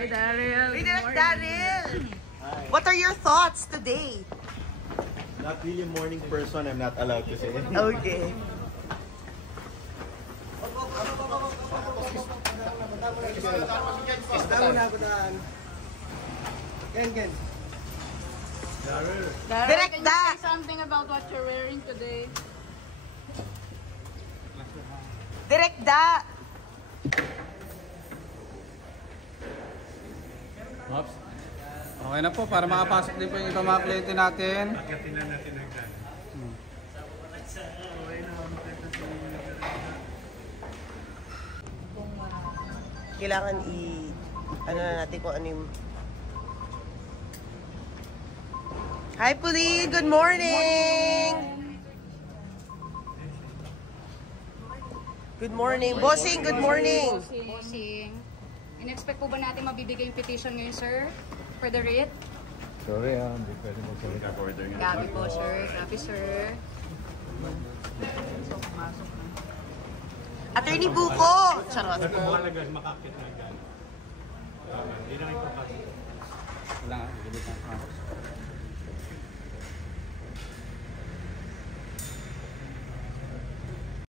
Hi, Daryl. Hey, Daryl! What are your thoughts today? Not really morning person, I'm not allowed to say. Okay. Direct can you that. say something about what you're wearing today? Direct that. Oops. Okay na po, para makapasok din po yung ibang mga kliyente natin. Kailangan ano na natin kung ano yung... Hi, Pauline! Good morning! Good morning. Bossing, good morning! Bossing. In-expect po ba natin mabibigay yung petition ngayon, sir? For the writ? Sorry hindi pwede mag-order nga. Gabi po, sir. Gabi, sir. Attorney Buko! Charot. Makakit na gan. Hindi na ito kasi. Wala nga,